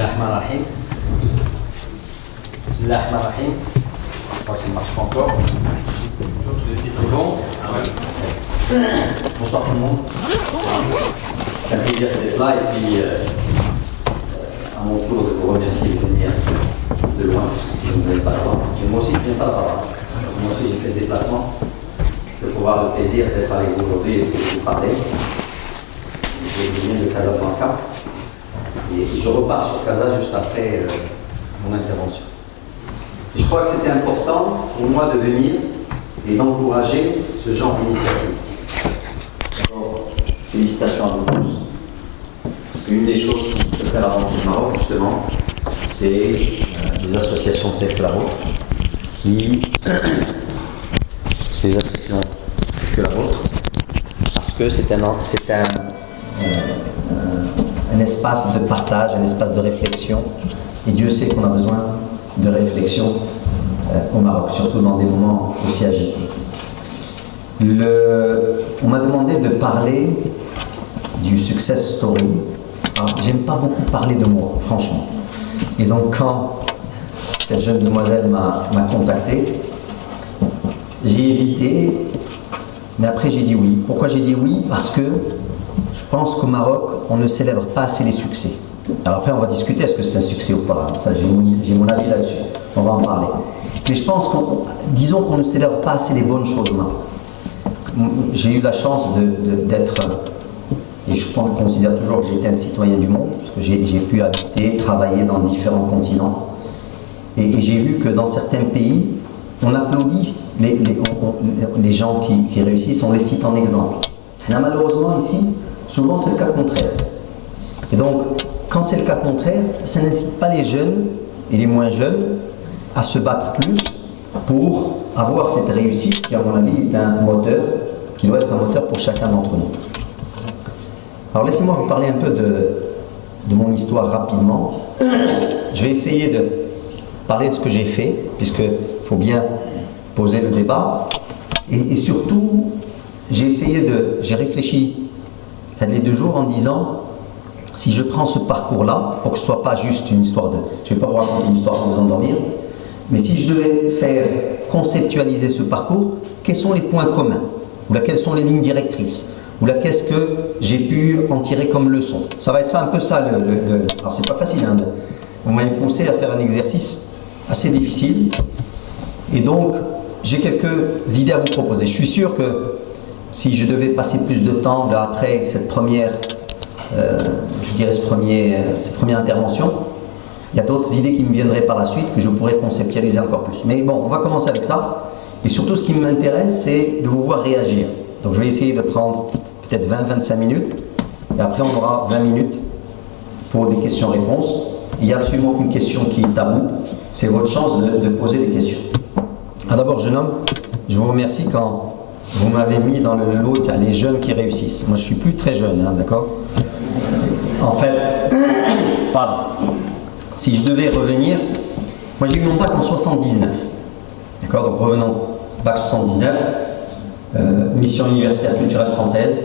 Bismillahirrahmanirrahim. Bismillahirrahmanirrahim. Je crois que ça ne marche pas encore. C'est bon? Bonsoir tout le monde. C'est un plaisir d'être là et puis à mon tour de vous remercier de venir de loin, parce que si vous n'avez pas le droit. Moi aussi je ne viens pas de là-bas. Moi aussi j'ai fait le déplacement. De pouvoir le plaisir d'être avec vous aujourd'hui et de vous parler. Je viens de Casablanca et je repars sur Casa juste après mon intervention. Et je crois que c'était important pour moi de venir et d'encourager ce genre d'initiative. Alors, félicitations à vous tous. Parce qu'une des choses qui peut faire avancer le Maroc, justement, c'est des associations telles que la vôtre, des associations que la vôtre, parce que c'est un espace de partage, un espace de réflexion, et Dieu sait qu'on a besoin de réflexion au Maroc, surtout dans des moments aussi agités. On m'a demandé de parler du success story. J'aime pas beaucoup parler de moi, franchement. Et donc quand cette jeune demoiselle m'a contacté, j'ai hésité, mais après j'ai dit oui. Pourquoi j'ai dit oui? Parce que je pense qu'au Maroc, on ne célèbre pas assez les succès. Alors après, on va discuter, est-ce que c'est un succès ou pas? Ça, j'ai mon avis là-dessus. On va en parler. Mais je pense disons qu'on ne célèbre pas assez les bonnes choses au Maroc. J'ai eu la chance d'être, et je considère toujours que j'ai été un citoyen du monde, parce que j'ai pu habiter, travailler dans différents continents. Et j'ai vu que dans certains pays, on applaudit les gens qui réussissent, on les cite en exemple. Et là, malheureusement, ici, souvent c'est le cas contraire. Et donc, quand c'est le cas contraire, ça n'incite pas les jeunes et les moins jeunes à se battre plus pour avoir cette réussite qui, à mon avis, est un moteur, qui doit être un moteur pour chacun d'entre nous. Alors, laissez-moi vous parler un peu de mon histoire rapidement. Je vais essayer de parler de ce que j'ai fait, puisqu'il faut bien poser le débat. Et surtout, j'ai réfléchi les 2 jours en disant, si je prends ce parcours-là, pour que ce ne soit pas juste une histoire je ne vais pas vous raconter une histoire pour vous endormir, mais si je devais faire conceptualiser ce parcours, quels sont les points communs? Ou là, quelles sont les lignes directrices? Ou là, qu'est-ce que j'ai pu en tirer comme leçon? Ça va être ça, un peu ça. Alors, c'est pas facile, hein, vous m'avez poussé à faire un exercice assez difficile. Et donc, j'ai quelques idées à vous proposer. Je suis sûr que si je devais passer plus de temps là, après cette première, cette première intervention, il y a d'autres idées qui me viendraient par la suite que je pourrais conceptualiser encore plus. Mais bon, on va commencer avec ça. Et surtout, ce qui m'intéresse, c'est de vous voir réagir. Donc, je vais essayer de prendre peut-être 20-25 minutes. Et après, on aura 20 minutes pour des questions-réponses. Il n'y a absolument aucune question qui est taboue. C'est votre chance de poser des questions. Alors d'abord, jeune homme, je vous remercie quand vous m'avez mis dans le lot, les jeunes qui réussissent. Moi, je ne suis plus très jeune, hein, d'accord? En fait, pardon. Si je devais revenir, moi j'ai eu mon bac en 79. D'accord? Donc revenons, bac 79, mission universitaire culturelle française,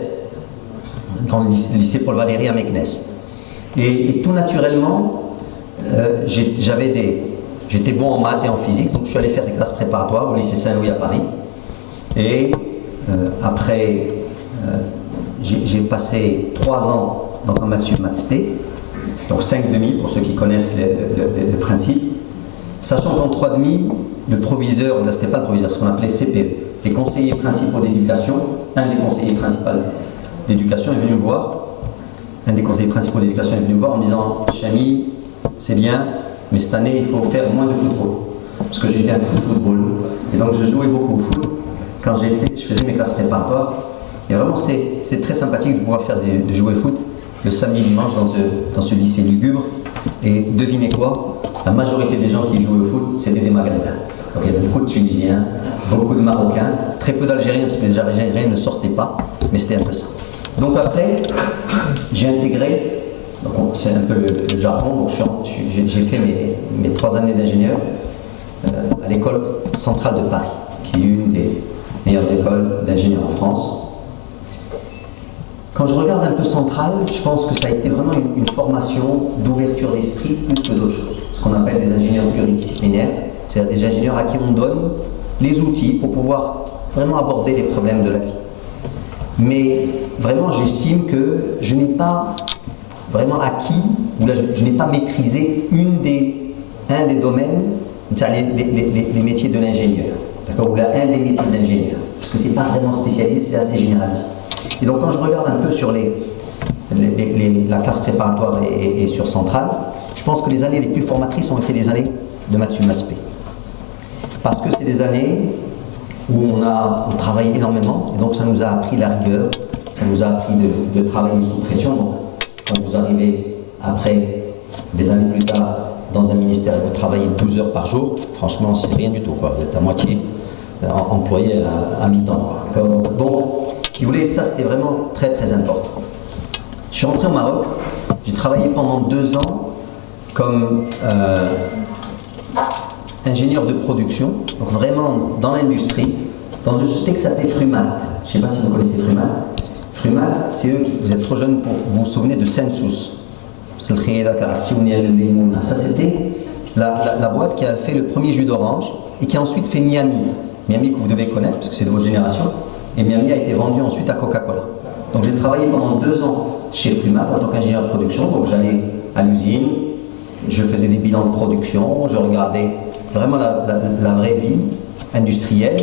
dans le lycée Paul Valéry à Meknès. Et tout naturellement, j'étais bon en maths et en physique, donc je suis allé faire des classes préparatoires au lycée Saint-Louis à Paris. Et après, j'ai passé 3 ans donc en maths sup, maths spé, donc 5,5 pour ceux qui connaissent le principe. Sachant qu'en 3,5, le proviseur, là c'était pas le proviseur, ce qu'on appelait CPE, les conseillers principaux d'éducation, un des conseillers principaux d'éducation est venu me voir. Un des conseillers principaux d'éducation est venu me voir en me disant, Chami, c'est bien, mais cette année, il faut faire moins de football. Parce que j'étais un football. Et donc, je jouais beaucoup au foot. Quand je faisais mes classes préparatoires. Et vraiment, c'était très sympathique de pouvoir de jouer au foot le samedi dimanche dans ce lycée lugubre. Et devinez quoi? La majorité des gens qui jouaient au foot, c'était des Maghrébins. Donc, il y avait beaucoup de Tunisiens, beaucoup de Marocains, très peu d'Algériens, parce que les Algériens ne sortaient pas. Mais c'était un peu ça. Donc après, j'ai intégré, c'est un peu le jargon, donc j'ai fait mes 3 années d'ingénieur à l'école centrale de Paris, qui est une des meilleures écoles d'ingénieurs en France. Quand je regarde un peu Centrale, je pense que ça a été vraiment une formation d'ouverture d'esprit plus que d'autres choses. Ce qu'on appelle des ingénieurs pluridisciplinaires, c'est-à-dire des ingénieurs à qui on donne les outils pour pouvoir vraiment aborder les problèmes de la vie. Mais vraiment, j'estime que je n'ai pas vraiment acquis, ou là, je n'ai pas maîtrisé un des domaines, les métiers de l'ingénieur, d'accord, ou là, un des métiers de l'ingénieur, parce que c'est pas vraiment spécialiste, c'est assez généraliste. Et donc, quand je regarde un peu sur la classe préparatoire et sur Centrale, je pense que les années les plus formatrices ont été les années de Maths Sup, Maths Spé. Parce que c'est des années où on travaille énormément, et donc ça nous a appris la rigueur, ça nous a appris de travailler sous pression. Donc, quand vous arrivez après, des années plus tard, dans un ministère et vous travaillez 12 heures par jour, franchement, c'est rien du tout, quoi. Vous êtes à moitié employé à mi-temps. Donc, si vous voulez, ça c'était vraiment très très important. Je suis rentré au Maroc, j'ai travaillé pendant 2 ans comme ingénieur de production, donc vraiment dans l'industrie, dans une société qui s'appelait Frumat. Je ne sais pas si vous connaissez Frumat. Frumat, c'est eux qui, vous êtes trop jeunes pour vous souvenir de Sensus. Ça c'était la boîte qui a fait le premier jus d'orange et qui a ensuite fait Miami. Miami que vous devez connaître parce que c'est de votre génération. Et Miami a été vendu ensuite à Coca-Cola. Donc j'ai travaillé pendant 2 ans chez Frumat en tant qu'ingénieur de production. Donc j'allais à l'usine, je faisais des bilans de production, je regardais vraiment la vraie vie industrielle.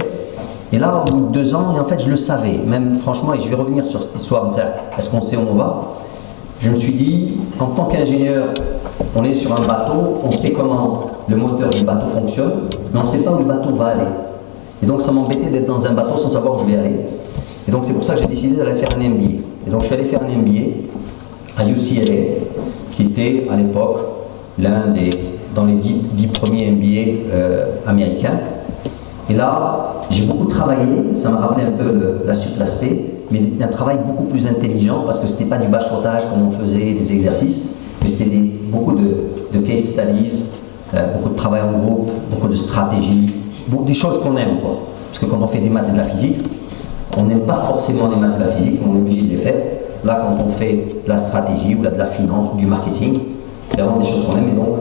Et là, au bout de 2 ans, et en fait je le savais, même franchement, et je vais revenir sur cette histoire, est-ce qu'on sait où on va? Je me suis dit, en tant qu'ingénieur, on est sur un bateau, on sait comment le moteur du bateau fonctionne, mais on ne sait pas où le bateau va aller. Et donc ça m'embêtait d'être dans un bateau sans savoir où je vais aller. Et donc c'est pour ça que j'ai décidé d'aller faire un MBA. Et donc je suis allé faire un MBA à UCLA, qui était à l'époque dans les 10 premiers MBA américains. Et là, j'ai beaucoup travaillé, ça m'a rappelé un peu la Sup, la Spé, mais un travail beaucoup plus intelligent parce que c'était pas du bachotage comme on faisait, des exercices, mais c'était beaucoup de case studies, beaucoup de travail en groupe, beaucoup de stratégies, des choses qu'on aime, quoi. Parce que quand on fait des maths et de la physique, on n'aime pas forcément les maths et de la physique, mais on est obligé de les faire. Là, quand on fait de la stratégie ou de la finance ou du marketing, c'est vraiment des choses qu'on aime et donc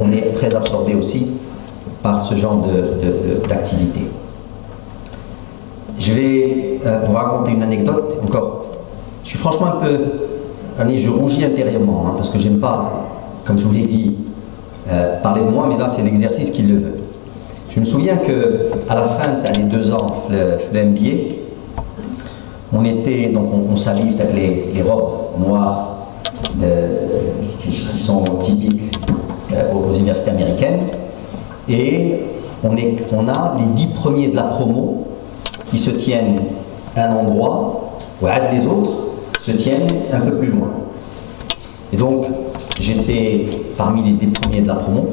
on est très absorbé aussi par ce genre d'activité. Je vais vous raconter une anecdote. Encore, je suis franchement un peu, allez, je rougis intérieurement parce que j'aime pas, comme je vous l'ai dit, parler de moi, mais là c'est l'exercice qui le veut. Je me souviens que à la fin des 2 ans le MBA, on salive avec les robes noires qui sont typiques aux universités américaines, et on a les 10 premiers de la promo qui se tiennent à un endroit où les autres se tiennent un peu plus loin. Et donc j'étais parmi les 10 premiers de la promo.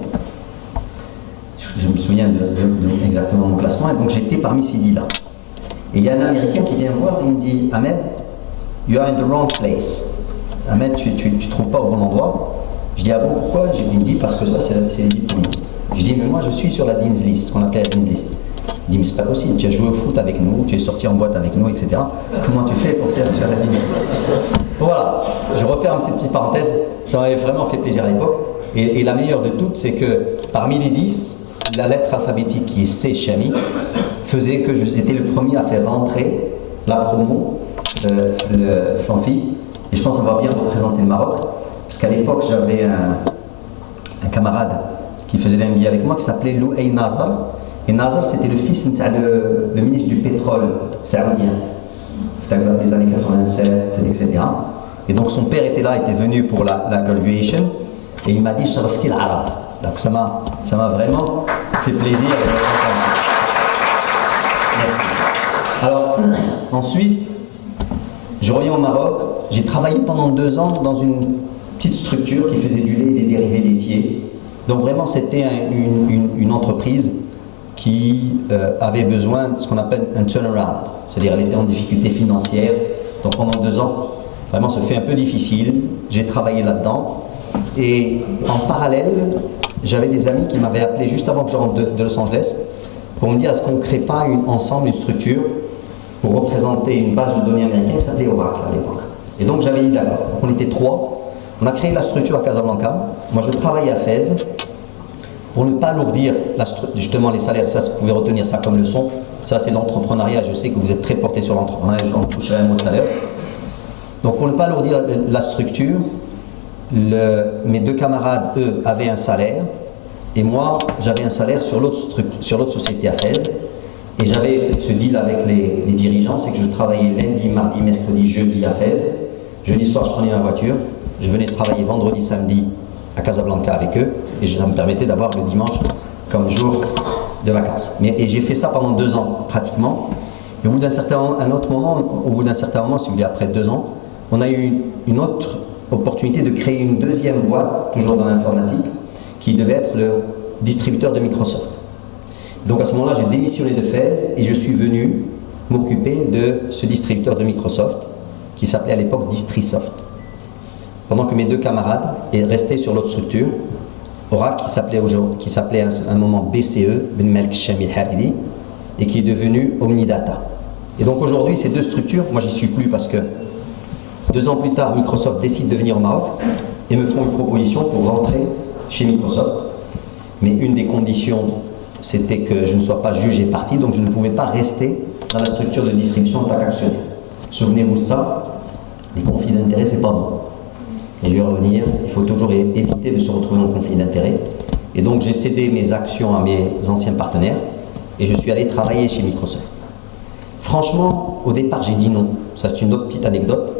Je me souviens exactement mon classement, et donc j'étais parmi ces 10 là. Et il y a un Américain qui vient me voir et il me dit, Ahmed, you are in the wrong place. Ahmed, tu ne trouves pas au bon endroit. Je dis, ah bon, pourquoi? Il me dit, parce que ça, c'est les 10 premiers. Je dis, mais moi, je suis sur la Dean's List, ce qu'on appelait la Dean's List. Il dit, mais c'est pas possible, tu as joué au foot avec nous, tu es sorti en boîte avec nous, etc. Comment tu fais pour être sur la Dean's List? Voilà, je referme ces petites parenthèses, ça m'avait vraiment fait plaisir à l'époque. Et la meilleure de toutes, c'est que parmi les 10, la lettre alphabétique qui est C chez Ami faisait que j'étais le premier à faire rentrer la promo, le Flanfi, et je pense avoir bien représenté le Maroc, parce qu'à l'époque j'avais un camarade qui faisait l'MBA avec moi qui s'appelait Louay Nazar, et Nazar c'était le fils le ministre du pétrole saoudien, des années 87, etc. Et donc son père était là, était venu pour la graduation, et il m'a dit Sharafti l'arabe. Donc ça m'a vraiment fait plaisir. Merci. Alors, ensuite, je reviens au Maroc. J'ai travaillé pendant 2 ans dans une petite structure qui faisait du lait et des dérivés laitiers. Donc vraiment, c'était une entreprise qui avait besoin de ce qu'on appelle un turnaround. C'est-à-dire, elle était en difficulté financière. Donc pendant 2 ans, vraiment, ça fait un peu difficile. J'ai travaillé là-dedans. Et en parallèle, j'avais des amis qui m'avaient appelé juste avant que je rentre de Los Angeles pour me dire, est-ce qu'on ne crée pas ensemble une structure pour représenter une base de données américaine qui s'appelait Oracle à l'époque. Et donc j'avais dit d'accord. On était 3. On a créé la structure à Casablanca. Moi je travaillais à Fès pour ne pas alourdir justement les salaires. Ça, vous pouvez retenir ça comme leçon. Ça c'est l'entrepreneuriat. Je sais que vous êtes très porté sur l'entrepreneuriat. J'en toucherai un mot tout à l'heure. Donc pour ne pas alourdir la structure, mes 2 camarades, eux, avaient un salaire. Et moi, j'avais un salaire sur l'autre société à Fès. Et j'avais ce deal avec les dirigeants, c'est que je travaillais lundi, mardi, mercredi, jeudi à Fès. Jeudi soir, je prenais ma voiture. Je venais travailler vendredi, samedi à Casablanca avec eux. Et ça me permettait d'avoir le dimanche comme jour de vacances. Et j'ai fait ça pendant 2 ans, pratiquement. Et au bout d'un certain moment, si vous voulez, après 2 ans, on a eu une autre opportunité de créer une deuxième boîte, toujours dans l'informatique, qui devait être le distributeur de Microsoft. Donc à ce moment-là, j'ai démissionné de Fès et je suis venu m'occuper de ce distributeur de Microsoft qui s'appelait à l'époque Distrisoft. Pendant que mes 2 camarades restaient sur l'autre structure, Oracle, qui s'appelait à un moment BCE, Ben Melk Shamil Hariri, et qui est devenu Omnidata. Et donc aujourd'hui, ces 2 structures, moi j'y suis plus parce que 2 ans plus tard, Microsoft décide de venir au Maroc et me font une proposition pour rentrer chez Microsoft. Mais une des conditions, c'était que je ne sois pas jugé parti, donc je ne pouvais pas rester dans la structure de distribution en tant qu'actionnaire. Souvenez-vous de ça, les conflits d'intérêts, c'est pas bon. Et je vais revenir, il faut toujours éviter de se retrouver en conflit d'intérêts. Et donc j'ai cédé mes actions à mes anciens partenaires et je suis allé travailler chez Microsoft. Franchement, au départ, j'ai dit non. Ça, c'est une autre petite anecdote.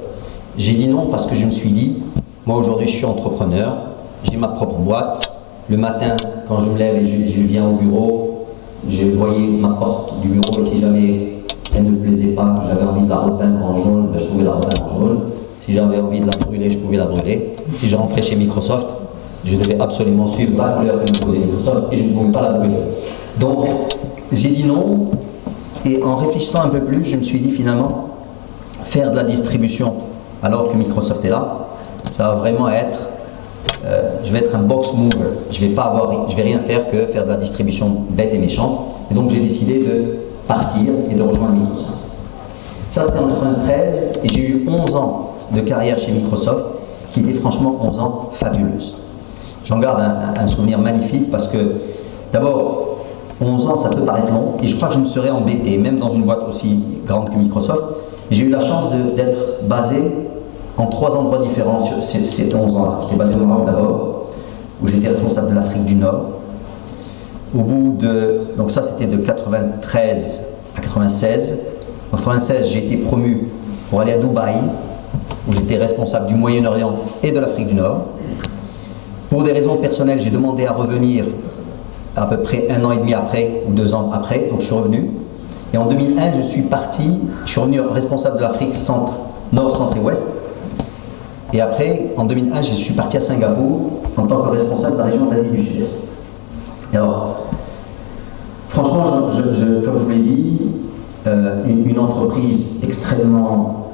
J'ai dit non parce que je me suis dit, moi aujourd'hui, je suis entrepreneur, j'ai ma propre boîte. Le matin, quand je me lève et je viens au bureau, je voyais ma porte du bureau et si jamais elle ne me plaisait pas, j'avais envie de la repeindre en jaune, ben je pouvais la repeindre en jaune. Si j'avais envie de la brûler, je pouvais la brûler. Si je rentrais chez Microsoft, je devais absolument suivre la couleur que me posait Microsoft et je ne pouvais pas la brûler. Donc, j'ai dit non et en réfléchissant un peu plus, je me suis dit finalement, faire de la distribution alors que Microsoft est là, ça va vraiment être je vais être un box mover, je vais rien faire que faire de la distribution bête et méchante. Et donc j'ai décidé de partir et de rejoindre Microsoft. Ça c'était en 1993 et j'ai eu 11 ans de carrière chez Microsoft qui étaient franchement 11 ans fabuleuses. J'en garde un souvenir magnifique parce que d'abord 11 ans ça peut paraître long et je crois que je me serais embêté même dans une boîte aussi grande que Microsoft. J'ai eu la chance d'être basé en 3 endroits différents sur ces 11 ans-là. J'étais basé au Maroc d'abord, où j'étais responsable de l'Afrique du Nord. Donc ça c'était de 93 à 96. En 96, j'ai été promu pour aller à Dubaï, où j'étais responsable du Moyen-Orient et de l'Afrique du Nord. Pour des raisons personnelles, j'ai demandé à revenir à peu près 1 an et demi après, ou 2 ans après, donc je suis revenu. Et en 2001, je suis revenu responsable de l'Afrique Nord, Centre et Ouest. Et après, en 2001, je suis parti à Singapour en tant que responsable de la région d'Asie du Sud-Est. Et alors, franchement, comme je vous l'ai dit, une entreprise extrêmement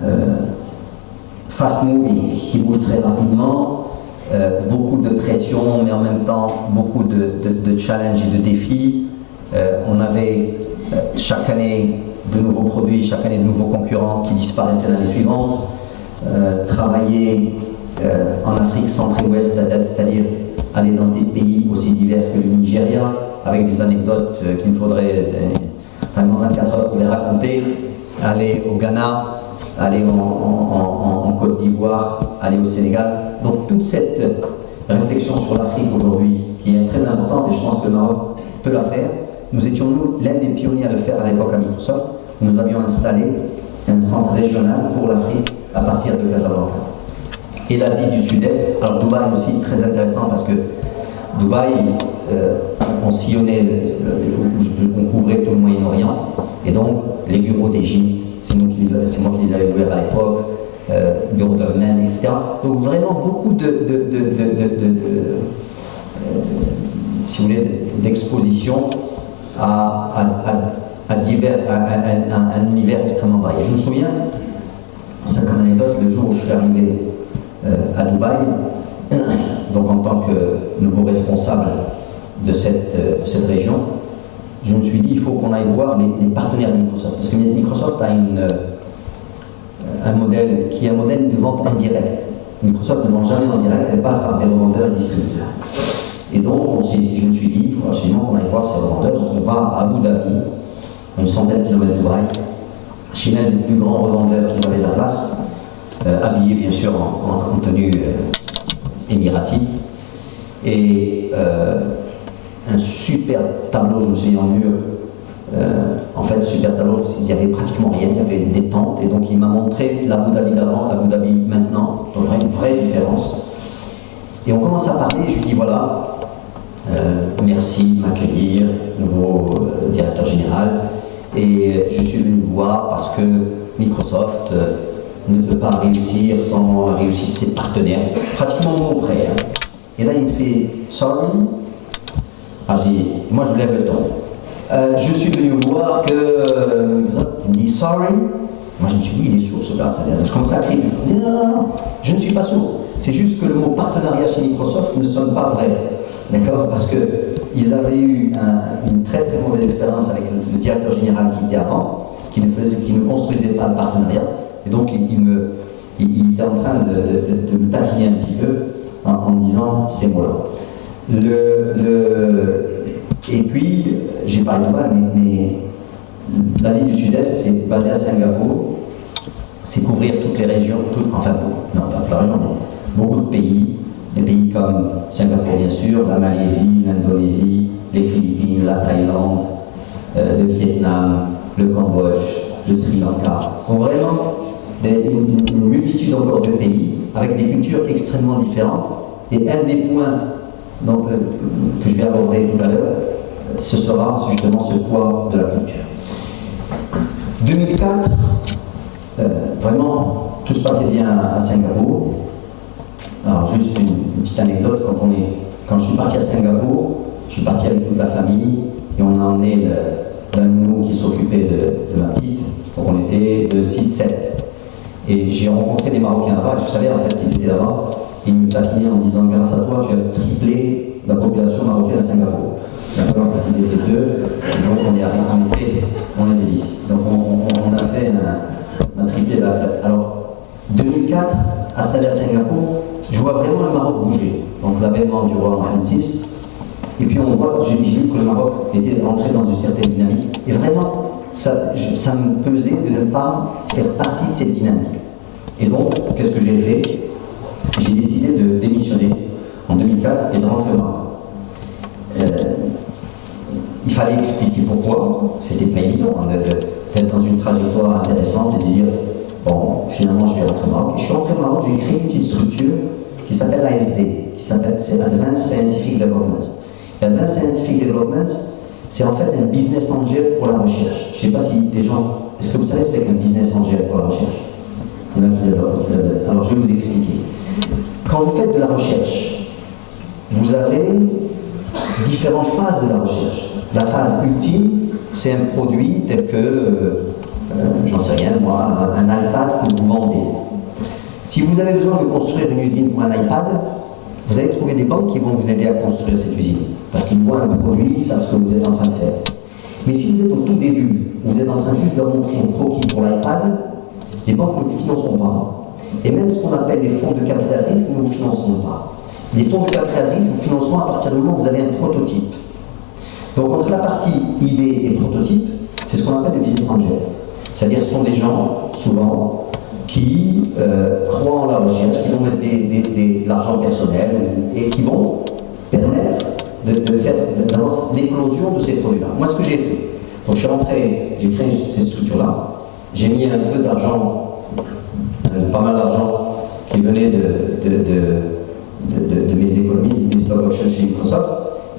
fast-moving, qui bouge très rapidement, beaucoup de pression, mais en même temps beaucoup de challenges et de défis. On avait chaque année de nouveaux produits, chaque année de nouveaux concurrents qui disparaissaient l'année suivante. Travailler en Afrique centre et ouest, c'est-à-dire aller dans des pays aussi divers que le Nigeria, avec des anecdotes qu'il me faudrait vraiment 24 heures pour les raconter, aller au Ghana, aller en Côte d'Ivoire, aller au Sénégal. Donc toute cette réflexion sur l'Afrique aujourd'hui, qui est très importante, et je pense que le Maroc peut la faire, nous étions l'un des pionniers à le faire à l'époque à Microsoft, où nous avions installé un centre régional pour l'Afrique à partir de Casablanca. Et l'Asie du Sud-Est, alors Dubaï aussi très intéressant parce que Dubaï, on sillonnait, on couvrait tout le Moyen-Orient, et donc les bureaux d'Égypte, c'est moi qui les avais ouverts à l'époque, bureau d'Oman, etc. Donc vraiment beaucoup si vous voulez, d'exposition à un univers extrêmement varié. Je me souviens, c'est comme anecdote, le jour où je suis arrivé à Dubaï, donc en tant que nouveau responsable de cette région, je me suis dit il faut qu'on aille voir les partenaires de Microsoft. Parce que Microsoft a un modèle qui est un modèle de vente indirecte. Microsoft ne vend jamais en direct, elle passe par des revendeurs et distributeurs. Et donc, je me suis dit, il faut absolument qu'on aille voir ces revendeurs. Donc, on va à Abu Dhabi, à une centaine de kilomètres de Dubaï, chez l'un des plus grands revendeurs qu'ils avaient de la place, habillé bien sûr en tenue émirati. Et un super tableau, je me souviens en mur, en fait, super tableau, il n'y avait pratiquement rien, il y avait des tentes, et donc il m'a montré l'Abu Dhabi d'avant, l'Abu Dhabi maintenant, donc il y a une vraie différence. Et on commence à parler, et je lui dis voilà, merci de m'accueillir, nouveau directeur général, et je suis venu vous voir parce que Microsoft ne peut pas réussir sans la réussite de ses partenaires, pratiquement au mot près. Hein. Et là il me fait sorry. Moi je me lève le ton. Je suis venu vous voir que il me dit sorry. Moi je me suis dit il est sourd ce gars. Je commence à crier. Je dis non, je ne suis pas sourd. C'est juste que le mot partenariat chez Microsoft ne sonne pas vrai. D'accord? Parce qu'ils avaient eu une très très mauvaise expérience avec le directeur général qui était avant, qui ne construisait pas le partenariat. Et donc il était en train de me taquiner un petit peu en disant ces mots-là. Et puis, j'ai parlé de Dubaï, mais l'Asie du Sud-Est, c'est basé à Singapour, c'est couvrir toutes les régions, enfin, non, pas toute la région, mais beaucoup de pays, des pays comme Singapour bien sûr, la Malaisie, l'Indonésie, les Philippines, la Thaïlande, le Vietnam, le Cambodge, le Sri Lanka. Donc vraiment, une multitude encore de pays, avec des cultures extrêmement différentes. Et un des points que je vais aborder tout à l'heure, ce sera justement ce poids de la culture. 2004, vraiment, tout se passait bien à Singapour. Alors juste une petite anecdote, quand je suis parti à Singapour, je suis parti avec toute la famille et on a emmené l'un de nous qui s'occupait de ma petite, donc on était de 6-7. Et j'ai rencontré des Marocains là-bas, je savais en fait qu'ils étaient là-bas. Ils me taquinaient en disant grâce à toi tu as triplé la population marocaine à Singapour. D'accord, parce qu'ils étaient deux, et donc on était 10. Donc on a fait un triplé. Alors 2004, installé à Singapour, je vois vraiment le Maroc bouger. Donc l'avènement du roi Mohamed VI, et puis on voit, j'ai vu que le Maroc était rentré dans une certaine dynamique. Et vraiment, ça me pesait de ne pas faire partie de cette dynamique. Et donc, qu'est-ce que j'ai fait? J'ai décidé de démissionner en 2004 et de rentrer au Maroc. Il fallait expliquer pourquoi, c'était pas évident d'être dans une trajectoire intéressante et de dire bon, finalement je vais rentrer au Maroc. Et je suis rentré au Maroc, j'ai créé une petite structure qui s'appelle ASD, c'est Advanced Scientific Development. Et Advanced Scientific Development, c'est en fait un business angel pour la recherche. Je ne sais pas si des gens. Est-ce que vous savez ce que c'est qu'un business angel pour la recherche? Il y en a qui développent. Alors je vais vous expliquer. Quand vous faites de la recherche, vous avez différentes phases de la recherche. La phase ultime, c'est un produit tel que, j'en sais rien, moi, un iPad que vous vendez. Si vous avez besoin de construire une usine pour un iPad, vous allez trouver des banques qui vont vous aider à construire cette usine. Parce qu'ils voient un produit, ils savent ce que vous êtes en train de faire. Mais si vous êtes au tout début, vous êtes en train juste de leur montrer un croquis pour l'iPad, les banques ne vous financeront pas. Et même ce qu'on appelle les fonds de capital risque ne vous financeront pas. Les fonds de capital risque vous financeront à partir du moment où vous avez un prototype. Donc entre la partie idée et prototype, c'est ce qu'on appelle le business angel. C'est-à-dire ce sont des gens, souvent, qui croient en la recherche, qui vont mettre de l'argent personnel et qui vont permettre d'avoir l'éclosion de ces produits-là. Moi, ce que j'ai fait, donc je suis rentré, j'ai créé ces structures-là, j'ai mis un peu d'argent, pas mal d'argent qui venait de mes économies, des stock options chez Microsoft,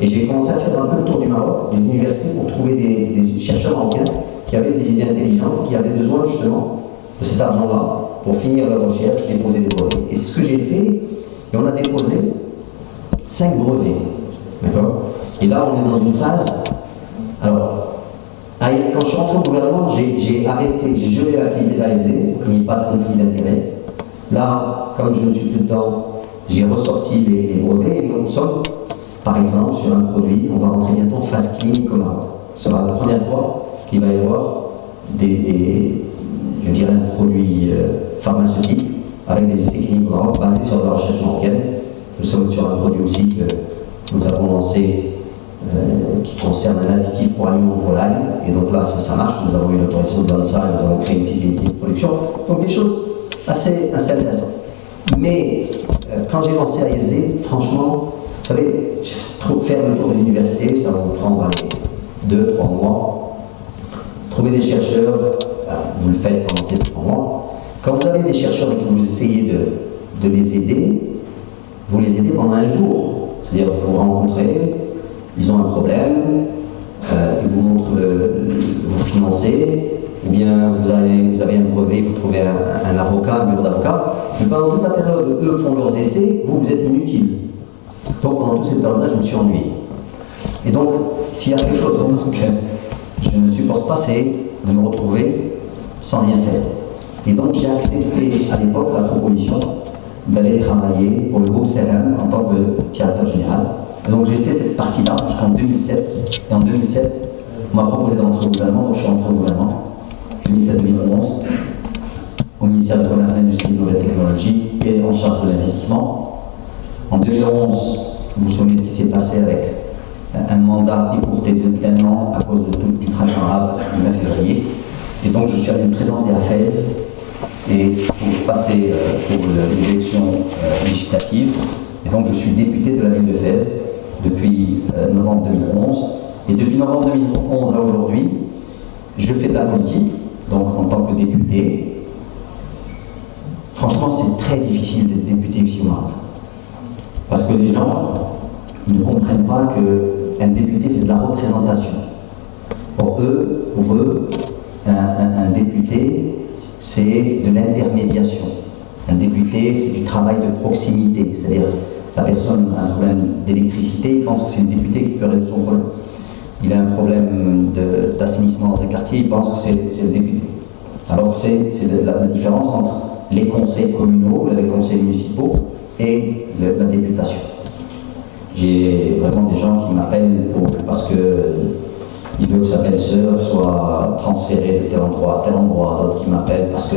et j'ai commencé à faire un peu le tour du Maroc, des universités, pour trouver des chercheurs marocains qui avaient des idées intelligentes, qui avaient besoin justement de cet argent-là pour finir leur recherche, déposer des brevets. Et c'est ce que j'ai fait, et on a déposé 5 brevets. D'accord? Et là, on est dans une phase. Alors, quand je suis rentré au gouvernement, j'ai arrêté, j'ai gelé l'activité d'ASD pour qu'il n'y ait pas de conflit d'intérêts. Là, comme je ne suis plus dedans, j'ai ressorti les brevets et nous sommes, par exemple, sur un produit, on va rentrer bientôt en phase clinique au Maroc. Ce sera la première fois qu'il va y avoir je je dirais, un produit pharmaceutique avec des essais cliniques basés sur la recherche marocaine. Nous sommes sur un produit aussi que nous avons lancé qui concerne un additif pour aliments de volaille. Et donc là, ça marche. Nous avons eu l'autorisation de l'ANSA et nous avons créé une petite unité de production. Donc des choses assez intéressantes. Mais quand j'ai lancé ASD, franchement, vous savez, faire le tour des universités, ça va vous prendre 2-3 mois. Trouver des chercheurs, vous le faites pendant ces 3 mois. Quand vous avez des chercheurs et que vous essayez de les aider, vous les aidez pendant un jour. C'est-à-dire vous vous rencontrez, ils ont un problème, ils vous montrent, vous financez, ou bien vous avez un brevet, il faut trouver un avocat, un bureau d'avocat. Mais pendant toute la période où eux font leurs essais, vous êtes inutile. Donc pendant toute cette période-là, je me suis ennuyé. Et donc, s'il y a quelque chose que je ne supporte pas, c'est de me retrouver sans rien faire. Et donc j'ai accepté à l'époque la proposition d'aller travailler pour le groupe CRM en tant que directeur général. Et donc j'ai fait cette partie-là jusqu'en 2007. Et en 2007, on m'a proposé d'entrer au gouvernement, donc je suis entré au gouvernement, 2007-2011, au ministère de Commerce, d'Industrie et de Nouvelles Technologies, et en charge de l'investissement. En 2011, vous vous souvenez ce qui s'est passé avec un mandat écourté d'1 an à cause du printemps arabe du 9 février. Et donc je suis allé me présenter à Fès et pour passer pour l'élection législative. Et donc je suis député de la ville de Fès depuis novembre 2011. Et depuis novembre 2011 à aujourd'hui, je fais de la politique, donc en tant que député. Franchement, c'est très difficile d'être député ici au Maroc. Parce que les gens ne comprennent pas qu'un député, c'est de la représentation. Pour eux, un député, c'est de l'intermédiation. Un député, c'est du travail de proximité. C'est-à-dire, la personne a un problème d'électricité, il pense que c'est le député qui peut résoudre son problème. Il a un problème d'assainissement dans un quartier, il pense que c'est le député. Alors c'est la différence entre les conseils communaux, les conseils municipaux et la députation. J'ai vraiment des gens qui m'appellent parce qu'ils veulent que sa belle-sœur soit transférée de tel endroit à tel endroit, d'autres qui m'appellent parce que.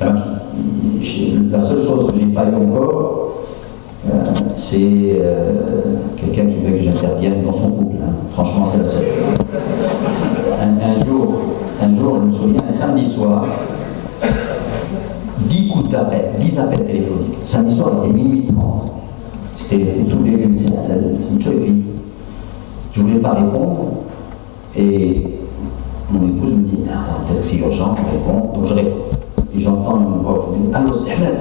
Alors, la seule chose que je n'ai pas eu encore, c'est quelqu'un qui veut que j'intervienne dans son couple. Hein. Franchement, c'est la seule. Un jour, je me souviens, un samedi soir, 10 coups d'appel, 10 appels téléphoniques. Samedi soir, il était minuit 30. C'était au tout début, et puis je ne voulais pas répondre. Et mon épouse me dit, attends, peut-être que c'est urgent, je réponds. Donc je réponds. Et j'entends une voix au fond. Allô, c'est Ahmed.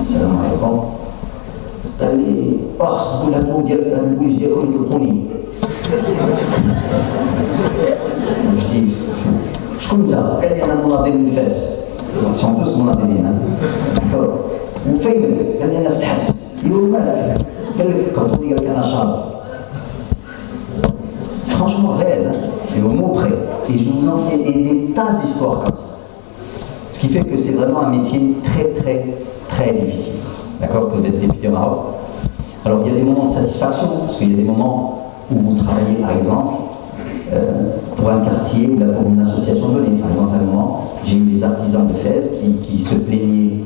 Salam alaikum. قال لي اخص بولادو ديال البوليس ديالكم يطلقوني. Je dis شكون انت؟ قال لي انا مناضل من فاس. سون بوس مناضلين. داكور. وفين؟ قال لي انا في الحبس. يقول مالك؟ قال لك قبضوني قال لك انا شاب. Franchement réel, hein, et au mot près. Et je vous en ai des tas d'histoires comme ça. Ce qui fait que c'est vraiment un métier très très difficile, d'accord, que d'être député au Maroc. Alors il y a des moments de satisfaction, parce qu'il y a des moments où vous travaillez par exemple pour un quartier ou pour une association donnée. Par exemple, à un moment, j'ai eu des artisans de Fès qui se plaignaient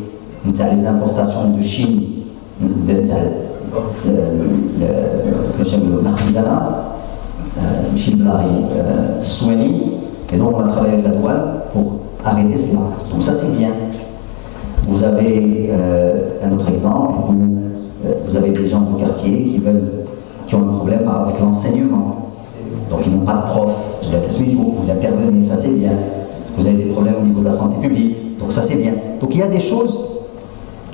des importations de Chine, l'artisanat, soigné, et donc on a travaillé avec la douane pour arrêter cela. Donc ça c'est bien. Vous avez un autre exemple où vous avez des gens du quartier qui ont un problème avec l'enseignement. Donc ils n'ont pas de prof. Vous intervenez, ça c'est bien. Vous avez des problèmes au niveau de la santé publique, donc ça c'est bien. Donc il y a des choses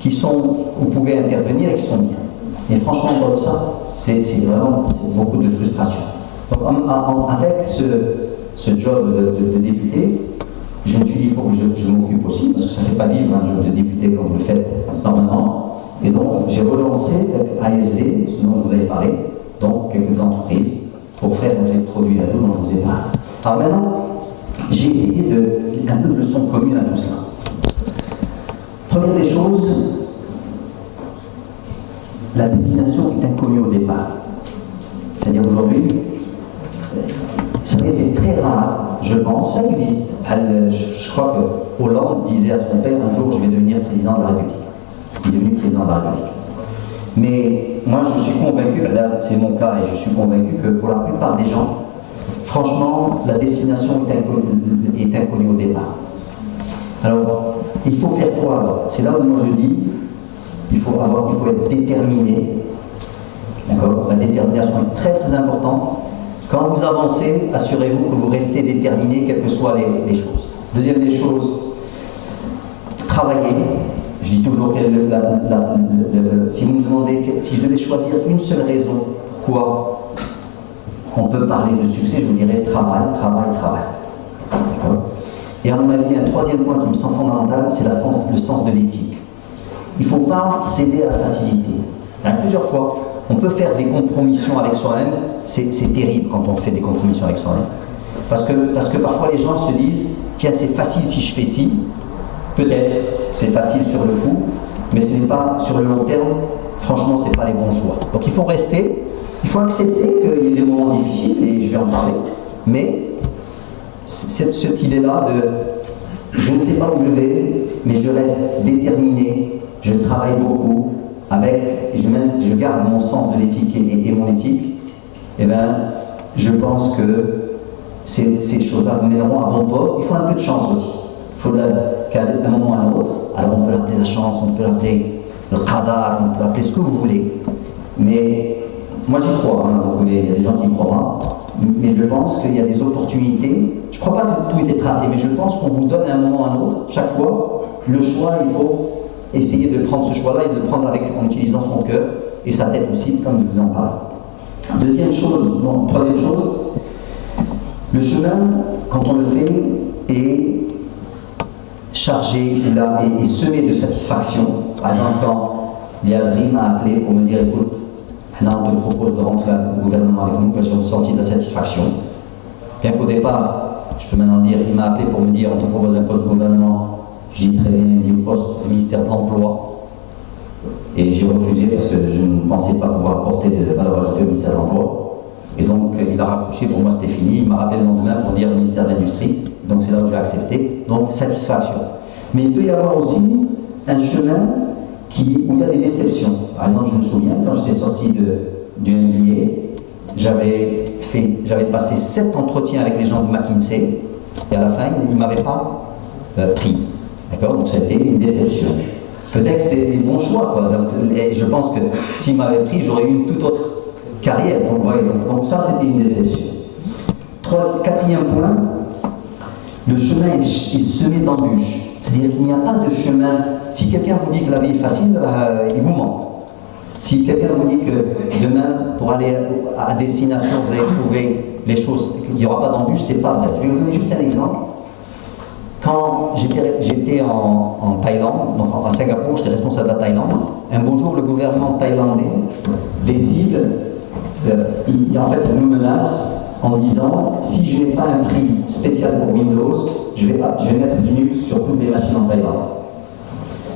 où vous pouvez intervenir et qui sont bien. Mais franchement, comme ça, c'est beaucoup de frustration. Donc avec ce job de député, je me suis dit, il faut que je m'occupe aussi, parce que ça ne fait pas vivre un job de député comme vous le faites normalement. Et donc, j'ai relancé ASD, ce dont je vous avais parlé, donc quelques entreprises, pour faire les produits à dos dont je vous ai parlé. Alors maintenant, j'ai essayé un peu de leçons communes à tout cela. Première des choses, la destination est inconnue au départ. C'est-à-dire aujourd'hui, vous savez, c'est très rare je pense, ça existe. Je crois que Hollande disait à son père un jour, je vais devenir président de la République. Il est devenu président de la République. Mais moi, je suis convaincu, là c'est mon cas, et je suis convaincu que pour la plupart des gens, franchement, la destination est inconnue au départ. Alors, il faut faire quoi alors? C'est là où moi je dis, il faut être déterminé. D'accord? La détermination est très très importante. Quand vous avancez, assurez-vous que vous restez déterminé, quelles que soient les choses. Deuxième des choses, travailler. Je dis toujours que si vous me demandez si je devais choisir une seule raison pourquoi on peut parler de succès, je vous dirais travail, travail, travail. D'accord? Et à mon avis, un troisième point qui me semble fondamental, c'est le sens de l'éthique. Il ne faut pas céder à la facilité. Plusieurs fois, on peut faire des compromissions avec soi-même, c'est terrible quand on fait des compromissions avec soi-même. Parce que parfois les gens se disent, tiens c'est facile si je fais ci, peut-être c'est facile sur le coup, mais ce n'est pas sur le long terme, franchement ce n'est pas les bons choix. Donc il faut rester, il faut accepter qu'il y ait des moments difficiles, et je vais en parler, mais cette idée-là de je ne sais pas où je vais, mais je reste déterminé, je travaille beaucoup, je garde mon sens de l'éthique et mon éthique, et bien, je pense que ces choses-là vous mèneront à bon port. Il faut un peu de chance aussi. Il faut qu'à un moment ou à un autre, alors on peut l'appeler la chance, on peut l'appeler le qadar, on peut l'appeler ce que vous voulez. Mais moi j'y crois, donc il y a des gens qui ne croient pas, mais je pense qu'il y a des opportunités. Je ne crois pas que tout était tracé, mais je pense qu'on vous donne à un moment ou à un autre, chaque fois, le choix, il faut essayer de prendre ce choix-là et de le prendre en utilisant son cœur et sa tête aussi, comme je vous en parle. Troisième chose, le chemin, quand on le fait, est chargé et semé de satisfaction. Par exemple, quand Yazri m'a appelé pour me dire, écoute, là on te propose de rentrer au gouvernement avec nous, j'ai ressenti de la satisfaction. Bien qu'au départ, je peux maintenant dire, il m'a appelé pour me dire, on te propose un poste de gouvernement. Je dis très bien, il me dit au poste du ministère de l'Emploi. Et j'ai refusé parce que je ne pensais pas pouvoir apporter de valeur ajoutée au ministère de l'Emploi. Et donc il a raccroché, pour moi c'était fini. Il m'a rappelé le lendemain pour dire ministère de l'Industrie. Donc c'est là où j'ai accepté. Donc satisfaction. Mais il peut y avoir aussi un chemin où il y a des déceptions. Par exemple, je me souviens, quand j'étais sorti du MBA, j'avais passé 7 entretiens avec les gens de McKinsey. Et à la fin, ils ne m'avaient pas pris. D'accord? Donc ça a été une déception. Peut-être que c'était des bons choix, quoi. Donc, je pense que s'il m'avait pris, j'aurais eu une toute autre carrière. Donc, voyez, donc ça, c'était une déception. Quatrième point, le chemin est semé d'embûches. C'est-à-dire qu'il n'y a pas de chemin. Si quelqu'un vous dit que la vie est facile, il vous ment. Si quelqu'un vous dit que demain, pour aller à destination, vous allez trouver les choses, qu'il n'y aura pas d'embûches, c'est pas vrai. Je vais vous donner juste un exemple. Quand j'étais en Thaïlande, donc à Singapour, j'étais responsable de la Thaïlande, un beau jour, le gouvernement thaïlandais décide, il nous menace en disant, si je n'ai pas un prix spécial pour Windows, je vais mettre Linux sur toutes les machines en Thaïlande.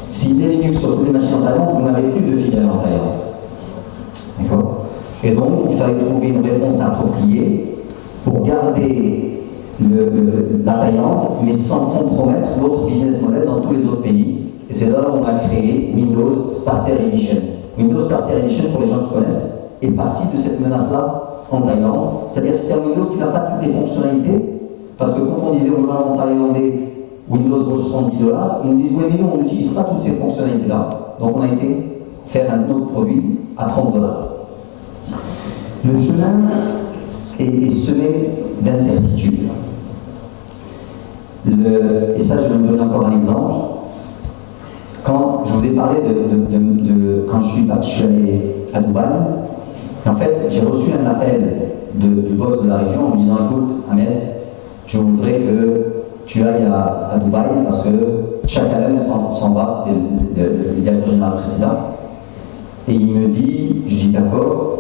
S'il met Linux sur toutes les machines en Thaïlande, vous n'avez plus de filiale en Thaïlande. D'accord? Et donc, il fallait trouver une réponse appropriée pour garder la Thaïlande, mais sans compromettre l'autre business model dans tous les autres pays. Et c'est là où on a créé Windows Starter Edition. Windows Starter Edition, pour les gens qui connaissent, est parti de cette menace-là en Thaïlande. C'est-à-dire que c'était un Windows qui n'a pas toutes les fonctionnalités, parce que quand on disait au gouvernement thaïlandais Windows vaut $70, ils nous disent oui mais nous on n'utilise pas toutes ces fonctionnalités-là. Donc on a été faire un autre produit à $30. Le chemin est semé d'incertitudes. Et ça, je vais vous donner encore un exemple. Quand je vous ai parlé quand je suis allé à Dubaï, en fait, j'ai reçu un appel du boss de la région en me disant, écoute, Ahmed, je voudrais que tu ailles à Dubaï parce que chaque année s'en va, c'était le directeur général précédent. Et il me dit, je dis d'accord,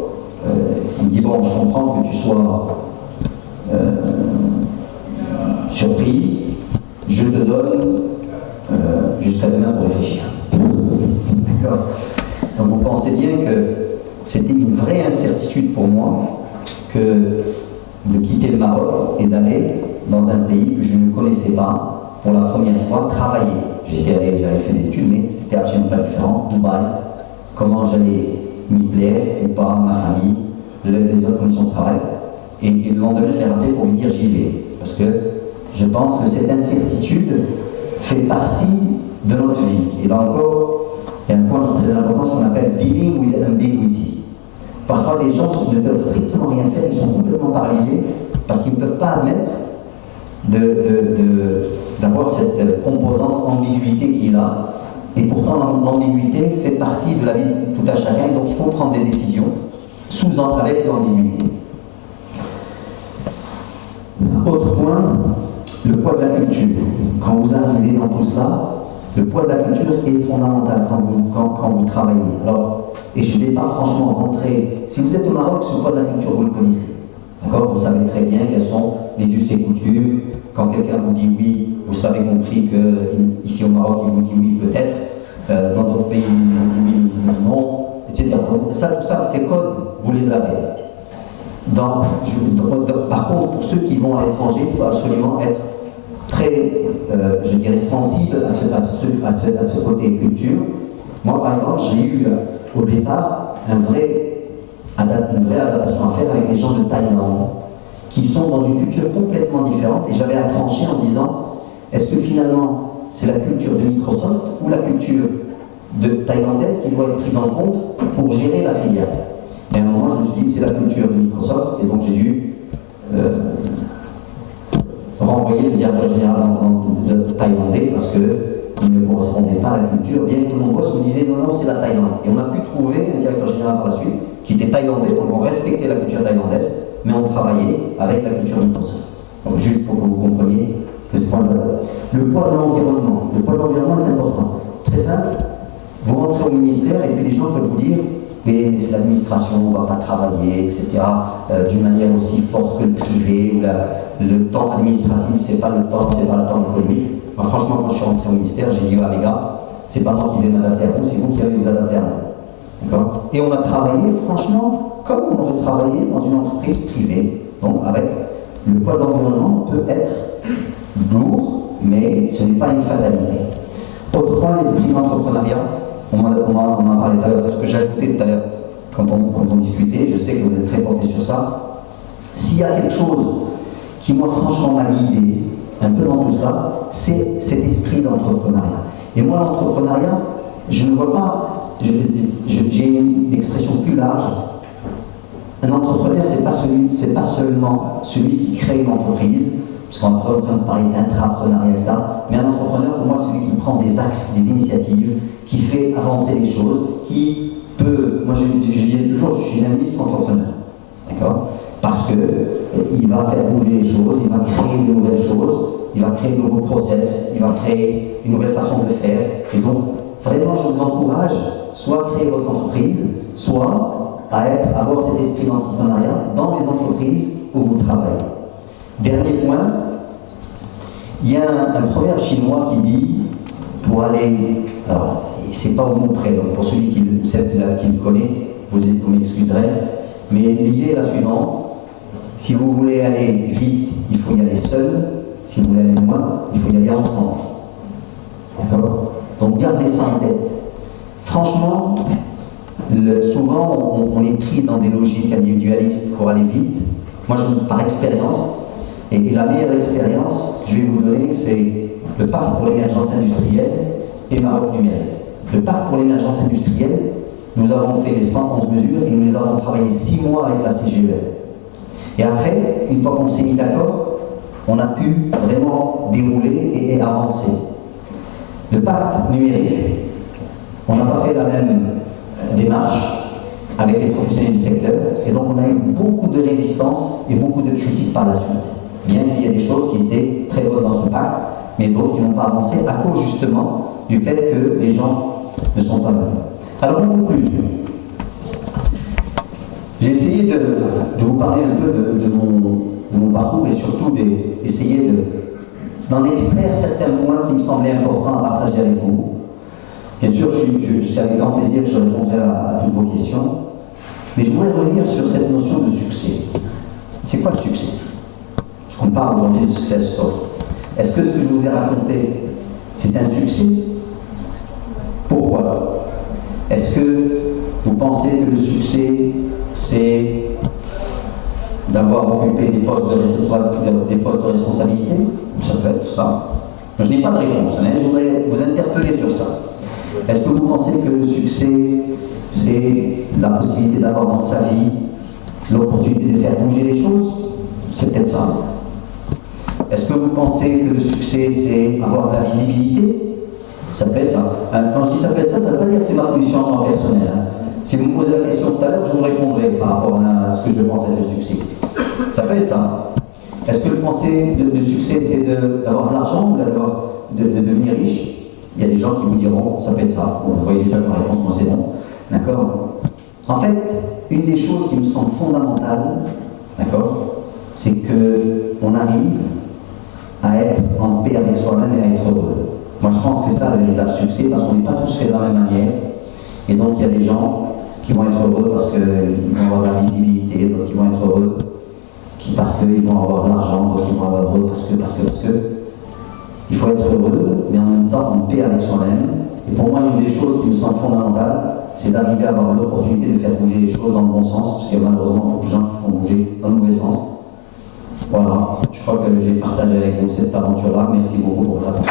il me dit, bon, je comprends que tu sois surpris, je te donne jusqu'à demain pour réfléchir. D'accord? Donc vous pensez bien que c'était une vraie incertitude pour moi que de quitter le Maroc et d'aller dans un pays que je ne connaissais pas pour la première fois, travailler. J'avais fait des études, mais c'était absolument pas différent. Dubaï, comment j'allais m'y plaire ou pas, ma famille, les autres conditions de travail. Et le lendemain, je l'ai rappelé pour lui dire j'y vais. Parce que je pense que cette incertitude fait partie de notre vie. Et là encore, il y a un point très important, ce qu'on appelle dealing with ambiguity. Parfois, les gens ne peuvent strictement rien faire, ils sont complètement paralysés parce qu'ils ne peuvent pas admettre d'avoir cette composante ambiguïté qui est là. Et pourtant, l'ambiguïté fait partie de la vie de tout un chacun, donc il faut prendre des décisions avec l'ambiguïté. Autre point, le poids de la culture. Quand vous arrivez dans tout cela, le poids de la culture est fondamental quand vous travaillez. Alors, et je ne vais pas franchement rentrer. Si vous êtes au Maroc, ce poids de la culture, vous le connaissez. D'accord? Vous savez très bien quels sont les us et coutumes. Quand quelqu'un vous dit oui, vous savez compris qu'ici au Maroc, il vous dit oui peut-être. Dans d'autres pays, il vous dit oui, il vous dit non, etc. Donc, tout ça, ces codes, vous les avez. Par contre, pour ceux qui vont à l'étranger, il faut absolument être très, je dirais, sensible à ce côté culture. Moi, par exemple, j'ai eu au départ une vraie adaptation à faire avec les gens de Thaïlande, qui sont dans une culture complètement différente, et j'avais à trancher en disant, est-ce que finalement c'est la culture de Microsoft ou la culture thaïlandaise qui doit être prise en compte pour gérer la filiale? Et à un moment, je me suis dit, c'est la culture de Microsoft, et donc j'ai dû renvoyer le directeur général thaïlandais parce qu'il ne correspondait pas à la culture, bien que mon boss me disait non, c'est la Thaïlande. Et on a pu trouver un directeur général par la suite qui était thaïlandais, donc on respectait la culture thaïlandaise, mais on travaillait avec la culture Microsoft. Donc juste pour que vous compreniez que c'est pas le poids de l'environnement. Le poids de l'environnement est important. Très simple, vous rentrez au ministère et puis les gens peuvent vous dire oui, mais c'est l'administration, on ne va pas travailler, etc. D'une manière aussi forte que le privé, ou le temps administratif, c'est pas le temps économique. Moi, franchement, quand je suis rentré au ministère, j'ai dit, ah les gars, c'est pas moi qui vais m'adapter à vous, c'est vous qui allez vous adapter à moi. D'accord? Et on a travaillé, franchement, comme on aurait travaillé dans une entreprise privée. Donc, avec le poids de l'environnement peut être lourd, mais ce n'est pas une fatalité. Autre point, l'esprit d'entrepreneuriat. On en a parlé tout à l'heure, c'est ce que j'ai ajouté tout à l'heure quand on discutait. Je sais que vous êtes très portés sur ça. S'il y a quelque chose qui, moi, franchement, m'a guidé un peu dans tout ça, c'est cet esprit d'entrepreneuriat. Et moi, l'entrepreneuriat, je ne vois pas, j'ai une expression plus large. Un entrepreneur, c'est pas seulement celui qui crée une entreprise, parce qu'on est en train de parler d'intrapreneuriat, etc. Mais un entrepreneur, pour moi, c'est celui qui prend des axes, des initiatives, qui fait avancer les choses, qui peut. Moi, je dis toujours, je suis un ministre entrepreneur. D'accord? Parce qu'il va faire bouger les choses, il va créer de nouvelles choses, il va créer de nouveaux process, il va créer une nouvelle façon de faire. Et donc, vraiment, je vous encourage, soit à créer votre entreprise, soit à avoir cet esprit d'entrepreneuriat dans les entreprises où vous travaillez. Dernier point, il y a un proverbe chinois qui dit, pour aller, alors c'est pas au mot près, donc pour celui qui le connaît, vous m'excuserez, mais l'idée est la suivante, si vous voulez aller vite, il faut y aller seul, si vous voulez aller loin, il faut y aller ensemble. D'accord? Donc gardez ça en tête. Franchement, souvent on est pris dans des logiques individualistes pour aller vite. Moi, par expérience, et la meilleure expérience que je vais vous donner, c'est le pacte pour l'émergence industrielle et Maroc numérique. Le pacte pour l'émergence industrielle, nous avons fait les 111 mesures et nous les avons travaillées 6 mois avec la CGE. Et après, une fois qu'on s'est mis d'accord, on a pu vraiment dérouler et avancer. Le pacte numérique, on n'a pas fait la même démarche avec les professionnels du secteur, et donc on a eu beaucoup de résistance et beaucoup de critiques par la suite. Bien qu'il y ait des choses qui étaient très bonnes dans ce pacte, mais d'autres qui n'ont pas avancé à cause justement du fait que les gens ne sont pas venus. Alors en conclusion, j'ai essayé de vous parler un peu de mon parcours et surtout d'essayer d'en extraire certains points qui me semblaient importants à partager avec vous. Bien sûr, c'est avec grand plaisir que je répondrai à toutes vos questions, mais je voudrais revenir sur cette notion de succès. C'est quoi le succès? Je qu'on parle aujourd'hui de success story. Est-ce que ce que je vous ai raconté, c'est un succès? Pourquoi? Est-ce que vous pensez que le succès, c'est d'avoir occupé des postes de responsabilité? Ça peut être ça. Je n'ai pas de réponse, mais je voudrais vous interpeller sur ça. Est-ce que vous pensez que le succès, c'est la possibilité d'avoir dans sa vie l'opportunité de faire bouger les choses? C'est peut-être ça. Est-ce que vous pensez que le succès, c'est avoir de la visibilité? Ça peut être ça. Quand je dis ça peut être ça, ça ne veut pas dire que c'est ma position en personnelle. Si vous me posez la question tout à l'heure, je vous répondrai par rapport à ce que je pense être le succès. Ça peut être ça. Est-ce que vous pensez le succès, c'est d'avoir de l'argent ou de devenir riche? Il y a des gens qui vous diront, ça peut être ça. Vous voyez déjà que ma réponse, moi c'est bon. D'accord? En fait, une des choses qui me semble fondamentale, d'accord, c'est qu'on arrive à être en paix avec soi-même et à être heureux. Moi je pense que c'est ça le véritable succès, parce qu'on n'est pas tous faits de la même manière. Et donc il y a des gens qui vont être heureux parce qu'ils vont avoir de la visibilité, d'autres qui vont être heureux parce qu'ils vont avoir de l'argent, d'autres qui vont être heureux parce que. Il faut être heureux, mais en même temps en paix avec soi-même. Et pour moi, une des choses qui me semble fondamentale, c'est d'arriver à avoir l'opportunité de faire bouger les choses dans le bon sens, parce qu'il y a malheureusement beaucoup de gens qui font bouger dans le mauvais sens. Voilà, je crois que j'ai partagé avec vous cette aventure-là. Merci beaucoup pour votre attention.